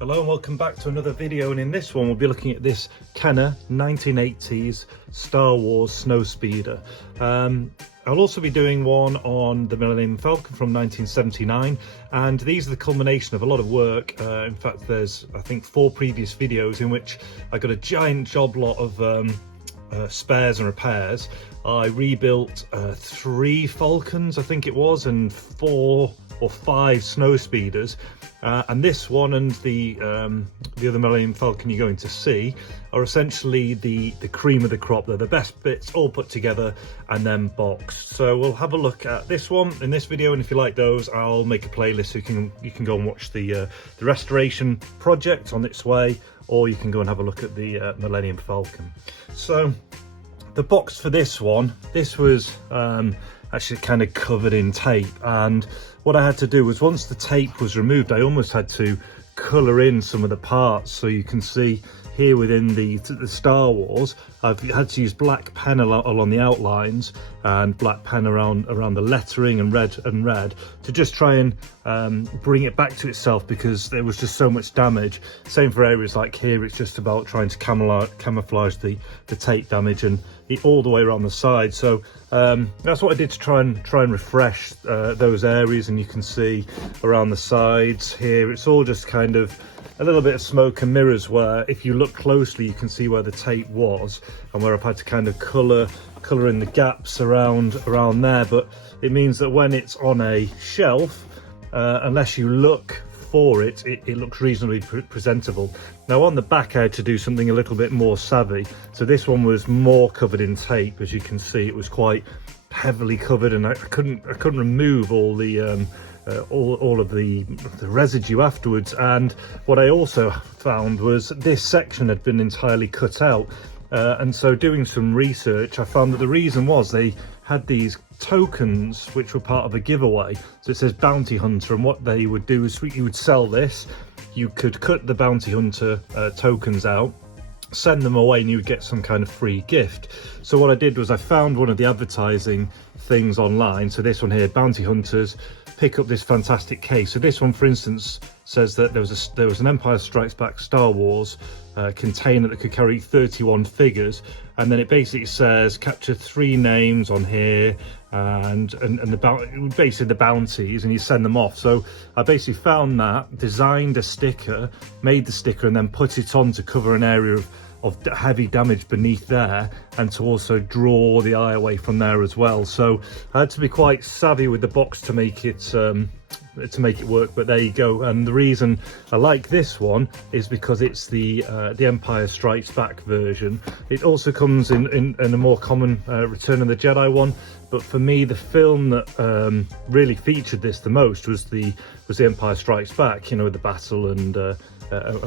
Hello and welcome back to another video, and in this one we'll be looking at this Kenner 1980s Star Wars Snowspeeder. I'll also be doing one on the Millennium Falcon from 1979, and these are the culmination of a lot of work. In fact, there's I think 4 previous videos in which I got a giant job lot of spares and repairs. I rebuilt 3 Falcons I think it was, and 4 or 5 Snowspeeders, and this one and the other Millennium Falcon you're going to see are essentially the cream of the crop. They're the best bits all put together and then boxed. So we'll have a look at this one in this video, and if you like those, I'll make a playlist so you can go and watch the restoration project on its way, or you can go and have a look at the Millennium Falcon. So the box for this one, this was actually kind of covered in tape, and what I had to do was, once the tape was removed, I almost had to colour in some of the parts. So you can see here within the Star Wars, I've had to use black pen along the outlines and black pen around the lettering and red to just try and bring it back to itself, because there was just so much damage. Same for areas like here, it's just about trying to camouflage the tape damage and all the way around the side. So that's what I did to try and refresh those areas, and you can see around the sides here it's all just kind of a little bit of smoke and mirrors, where if you look closely you can see where the tape was and where I've had to kind of colour in the gaps around there. But it means that when it's on a shelf, unless you look for it, it looks reasonably presentable. Now on the back I had to do something a little bit more savvy. So this one was more covered in tape. As you can see, it was quite heavily covered, and I couldn't remove all the all of the residue afterwards. And what I also found was this section had been entirely cut out, and so doing some research I found that the reason was they had these tokens which were part of a giveaway. So it says Bounty Hunter, and what they would do is you would sell this, you could cut the Bounty Hunter tokens out, send them away, and you would get some kind of free gift. So what I did was I found one of the advertising things online. So this one here, Bounty Hunters, pick up this fantastic case. So this one, for instance, says that there was an Empire Strikes Back Star Wars container that could carry 31 figures, and then it basically says capture 3 names on here, and basically the bounties, and you send them off. So I basically found that, designed a sticker, made the sticker, and then put it on to cover an area of heavy damage beneath there, and to also draw the eye away from there as well. So I had to be quite savvy with the box to make it work, but there you go. And the reason I like this one is because it's the Empire Strikes Back version. It also comes in a more common Return of the Jedi one, but for me the film that really featured this the most was the Empire Strikes Back, you know, the battle and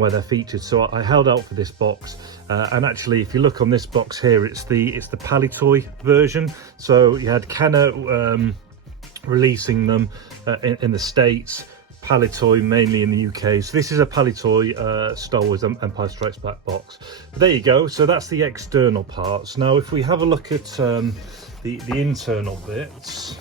where they're featured. So I held out for this box, and actually if you look on this box here, it's the Palitoy version. So you had Kenner releasing them in the States, Palitoy mainly in the UK. So this is a Palitoy Star Wars Empire Strikes Back box. But there you go. So that's the external parts. Now if we have a look at the internal bits,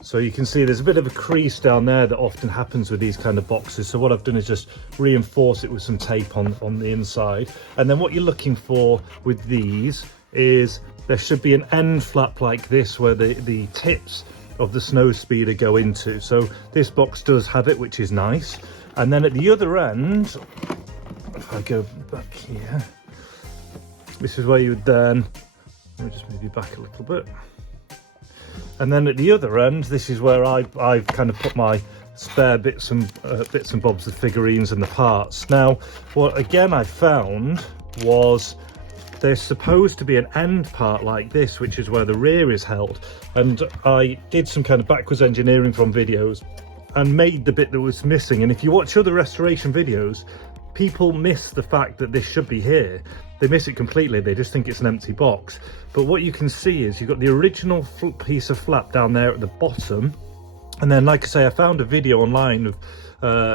so you can see there's a bit of a crease down there that often happens with these kind of boxes. So what I've done is just reinforce it with some tape on the inside. And then what you're looking for with these is there should be an end flap like this where the tips of the Snowspeeder go into. So this box does have it, which is nice. And then at the other end, if I go back here, this is where you would then, let me just move you back a little bit. And then at the other end, this is where I've kind of put my spare bits and bobs, the figurines and the parts. Now, what again I found was there's supposed to be an end part like this, which is where the rear is held. And I did some kind of backwards engineering from videos and made the bit that was missing. And if you watch other restoration videos, people miss the fact that this should be here. They miss it completely. They just think it's an empty box. But what you can see is you've got the original piece of flap down there at the bottom, And then, like I say, I found a video online of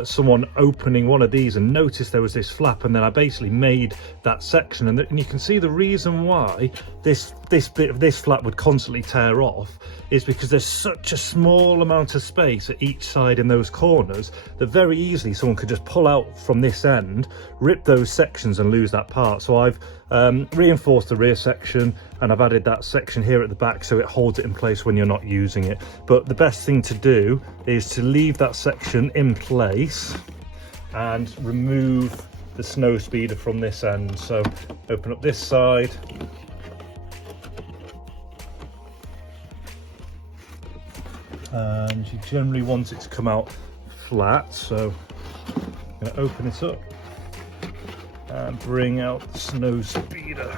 someone opening one of these and noticed there was this flap, and then I basically made that section, and you can see the reason why this bit of this flap would constantly tear off is because there's such a small amount of space at each side in those corners that very easily someone could just pull out from this end, rip those sections and lose that part. So I've reinforced the rear section, and I've added that section here at the back so it holds it in place when you're not using it. But the best thing to do is to leave that section in place and remove the Snowspeeder from this end. So open up this side, and you generally want it to come out flat, so I'm going to open it up and bring out the Snowspeeder.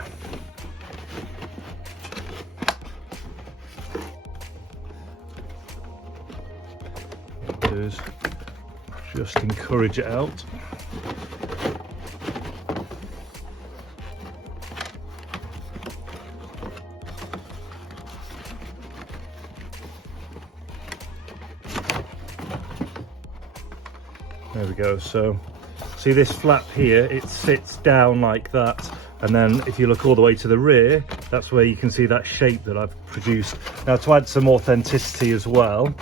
What it is, just encourage it out. There we go. So see this flap here, it sits down like that, and then if you look all the way to the rear, that's where you can see that shape that I've produced. Now, to add some authenticity as well,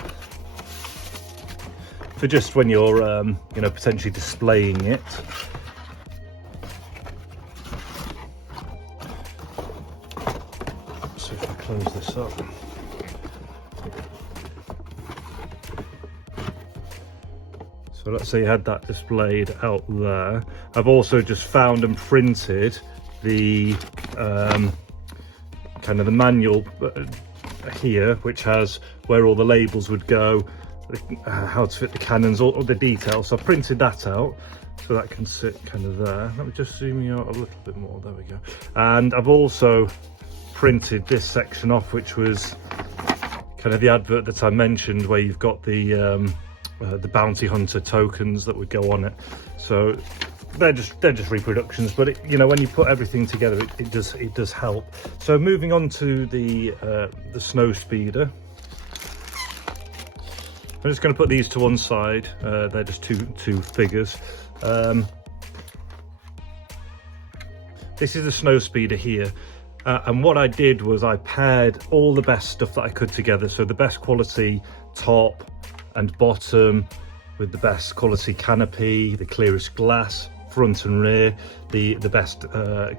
for just when you're you know, potentially displaying it, so if I close this up, so let's say you had that displayed out there. I've also just found and printed the kind of the manual here, which has where all the labels would go, how to fit the cannons, all the details. So I printed that out so that can sit kind of there. Let me just zoom you out a little bit more. There we go. And I've also printed this section off, which was kind of the advert that I mentioned, where you've got the bounty hunter tokens that would go on it. So they're just reproductions, but it, you know, when you put everything together, it does help. So moving on to the Snowspeeder, I'm just going to put these to one side. They're just two figures. This is the Snowspeeder here. And what I did was I paired all the best stuff that I could together. So the best quality top and bottom with the best quality canopy, the clearest glass, front and rear, the best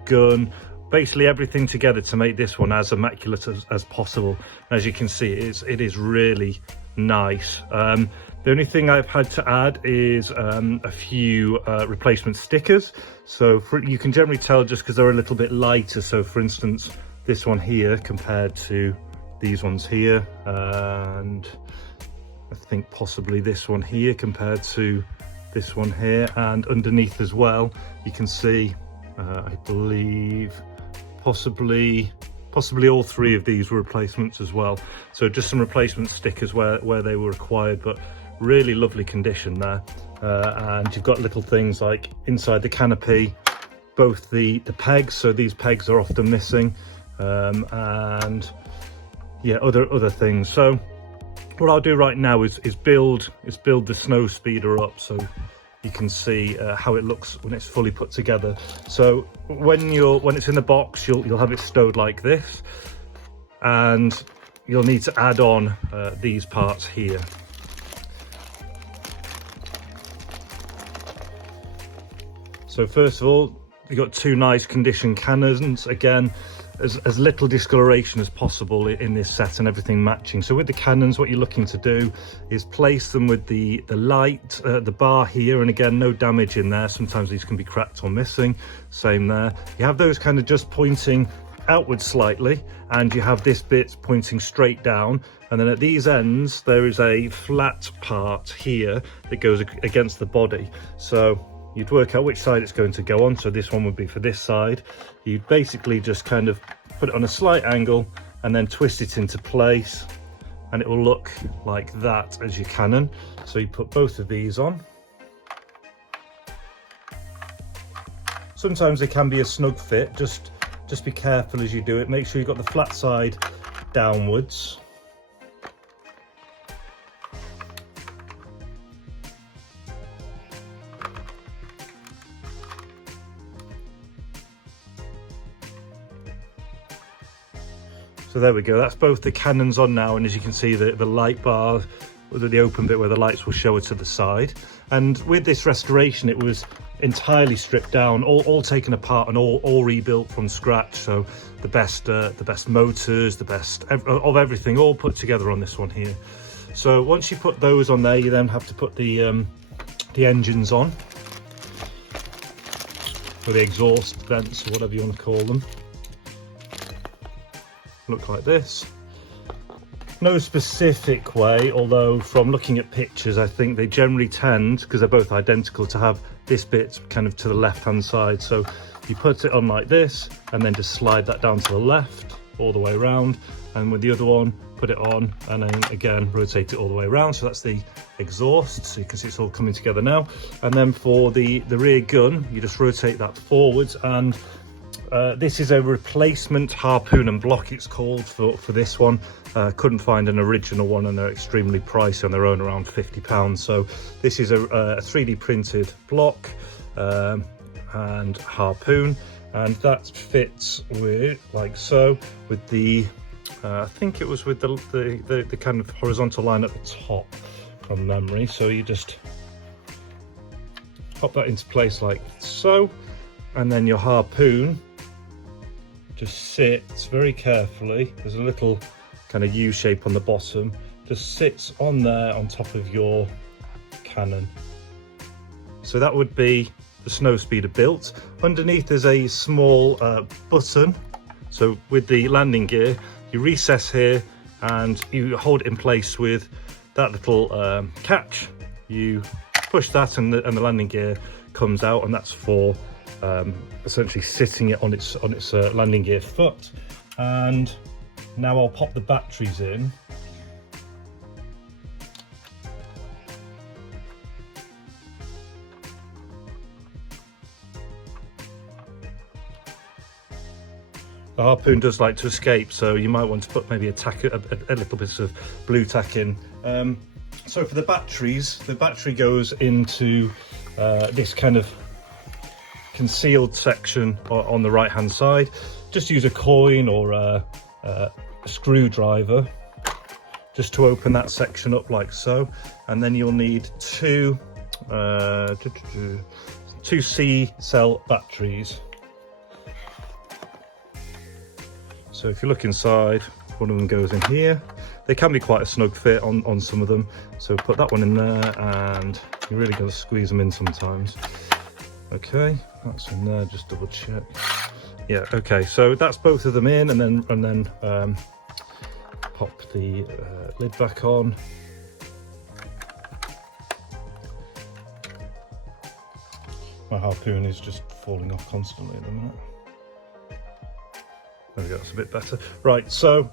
gun, basically everything together to make this one as immaculate as possible. As you can see, it is really nice. The only thing I've had to add is a few replacement stickers. So you can generally tell just because they're a little bit lighter. So for instance, this one here compared to these ones here, and I think possibly this one here compared to this one here, and underneath as well you can see I believe possibly all three of these were replacements as well. So just some replacement stickers where they were required, but really lovely condition there. And you've got little things like inside the canopy, both the pegs, so these pegs are often missing, and yeah, other things. So what I'll do right now is build the Snowspeeder up so you can see how it looks when it's fully put together. So when it's in the box, you'll have it stowed like this, and you'll need to add on these parts here. So first of all, you've got two nice condition cannons. Again, as little discoloration as possible in this set and everything matching. So with the cannons, what you're looking to do is place them with the light, the bar here, and again, no damage in there. Sometimes these can be cracked or missing. Same there. You have those kind of just pointing outwards slightly, and you have this bit pointing straight down, and then at these ends there is a flat part here that goes against the body. So you'd work out which side it's going to go on. So this one would be for this side. You'd basically just kind of put it on a slight angle and then twist it into place, and it will look like that as your cannon. So you put both of these on. Sometimes they can be a snug fit, just be careful as you do it. Make sure you've got the flat side downwards. So there we go, that's both the cannons on now, and as you can see the light bar, the open bit where the lights will show it to the side. And with this restoration, it was entirely stripped down, all taken apart and all rebuilt from scratch. So the best motors, the best of everything, all put together on this one here. So once you put those on there, you then have to put the engines on, or the exhaust vents, or whatever you want to call them. Look like this. No specific way, although from looking at pictures, I think they generally tend, because they're both identical, to have this bit kind of to the left hand side. So you put it on like this and then just slide that down to the left all the way around, and with the other one put it on and then again rotate it all the way around. So that's the exhaust, so you can see it's all coming together now. And then for the rear gun, you just rotate that forwards, and this is a replacement harpoon and block, it's called, for this one. Couldn't find an original one, and they're extremely pricey on their own, around £50. So this is a 3D printed block and harpoon, and that fits with, like so, with the I think it was with the kind of horizontal line at the top from memory. So you just pop that into place like so, and then your harpoon just sits very carefully. There's a little kind of U shape on the bottom, just sits on there on top of your cannon. So that would be the Snowspeeder built. Underneath there's a small button. So with the landing gear, you recess here and you hold it in place with that little catch. You push that and the landing gear comes out, and that's for essentially sitting it on its landing gear foot. And now I'll pop the batteries in. The harpoon does like to escape, so you might want to put maybe a little bit of blue tack in. So for the batteries, the battery goes into this kind of concealed section on the right hand side. Just use a coin or a screwdriver just to open that section up like so, and then you'll need two C cell batteries. So if you look inside, one of them goes in here. They can be quite a snug fit on some of them, so put that one in there, and you really got to squeeze them in sometimes. Okay, that's in there, just double check. Yeah, okay, so that's both of them in, and then pop the lid back on. My harpoon is just falling off constantly at the minute. There we go, that's a bit better. Right, so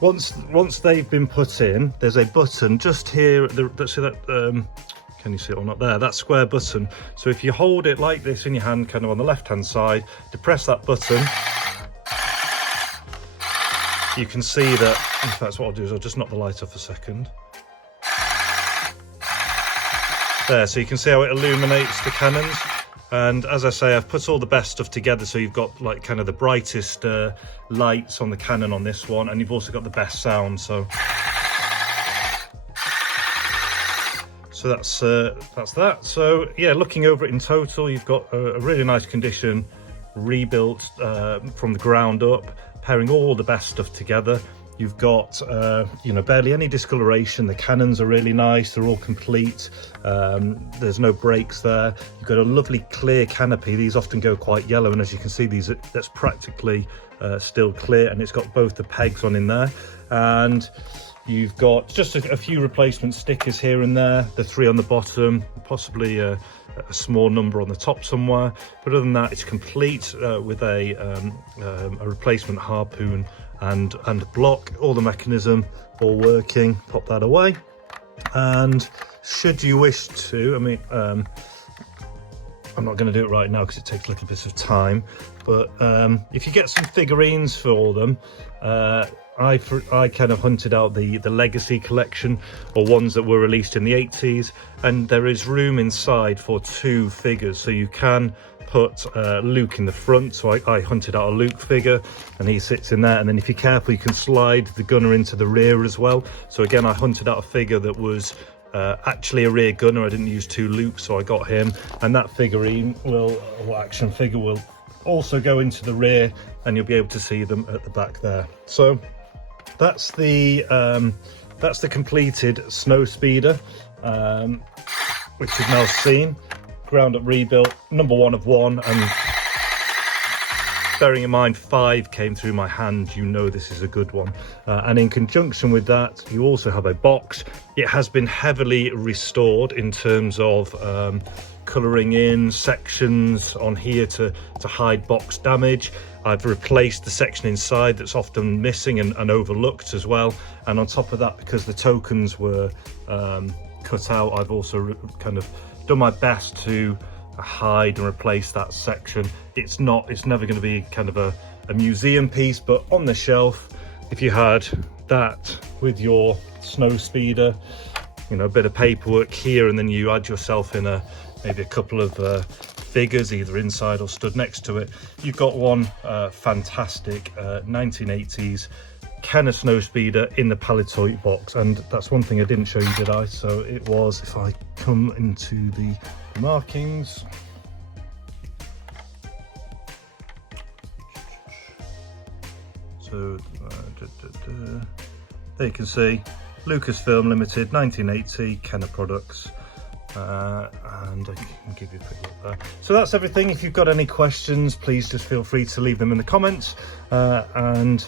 once they've been put in, there's a button just here. Can you see it or not? There, that square button. So if you hold it like this in your hand, kind of on the left-hand side, depress that button, you can see that. In fact, what I'll do is I'll just knock the light off a second. There, so you can see how it illuminates the cannons. And as I say, I've put all the best stuff together, so you've got like kind of the brightest lights on the cannon on this one, and you've also got the best sound. So that's that. So yeah, looking over it in total, you've got a really nice condition, rebuilt from the ground up, pairing all the best stuff together. You've got, barely any discoloration. The cannons are really nice. They're all complete. There's no breaks there. You've got a lovely clear canopy. These often go quite yellow, and as you can see, that's practically still clear, and it's got both the pegs on in there. And you've got just a few replacement stickers here and there. The 3 on the bottom, possibly a small number on the top somewhere. But other than that, it's complete with a replacement harpoon and block, all the mechanism all working. Pop that away, and should you wish to, I'm not going to do it right now because it takes a little bit of time, but if you get some figurines for them, I kind of hunted out the legacy collection, or ones that were released in the 80s, and there is room inside for 2 figures, so you can put Luke in the front, so I hunted out a Luke figure and he sits in there, and then if you're careful you can slide the gunner into the rear as well. So again, I hunted out a figure that was actually a rear gunner. I didn't use 2 Lukes, so I got him, and that figurine will, or action figure, will also go into the rear, and you'll be able to see them at the back there. So that's the completed Snowspeeder, which you've now seen. Ground up rebuilt, number 1 of 1, and bearing in mind 5 came through my hand, you know this is a good one. And in conjunction with that, you also have a box. It has been heavily restored in terms of colouring in sections on here to hide box damage. I've replaced the section inside that's often missing and overlooked as well. And on top of that, because the tokens were cut out, I've also kind of done my best to hide and replace that section. It's never going to be kind of a museum piece, but on the shelf, if you had that with your Snowspeeder, you know, a bit of paperwork here, and then you add yourself in maybe a couple of figures either inside or stood next to it, you've got one fantastic 1980s Kenner Snowspeeder in the Palitoy box. And that's one thing I didn't show you, did I? So it was, if I come into the markings, so there you can see Lucasfilm Limited 1980 Kenner products, and I can give you a quick look there. So that's everything. If you've got any questions, please just feel free to leave them in the comments, and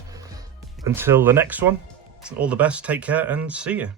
until the next one, all the best, take care, and see you.